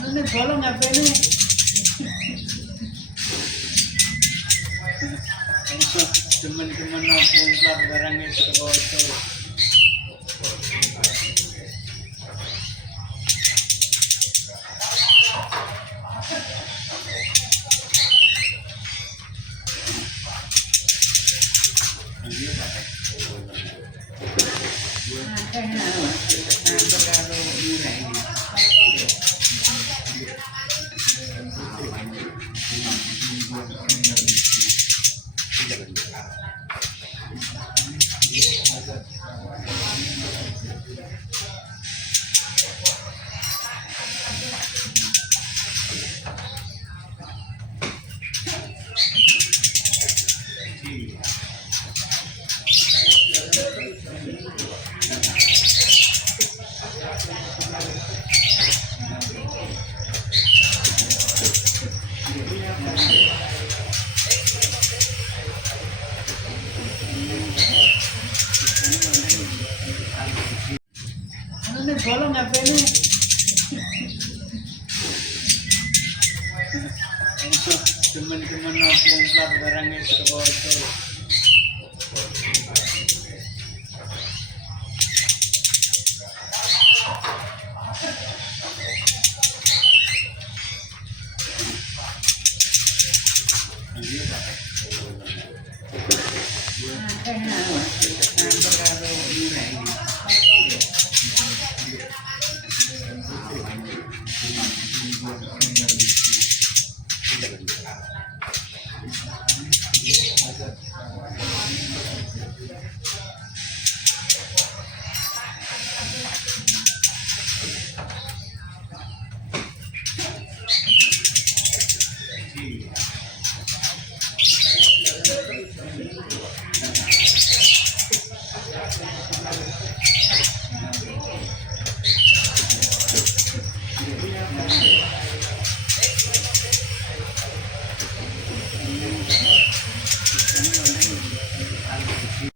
Ano nih bolong apa ini? Teman-teman aku bongkar barangnya ke bawah itu. Ano nih bolong apa ini? Teman-teman aku bongkar barangnya ke bawah itu.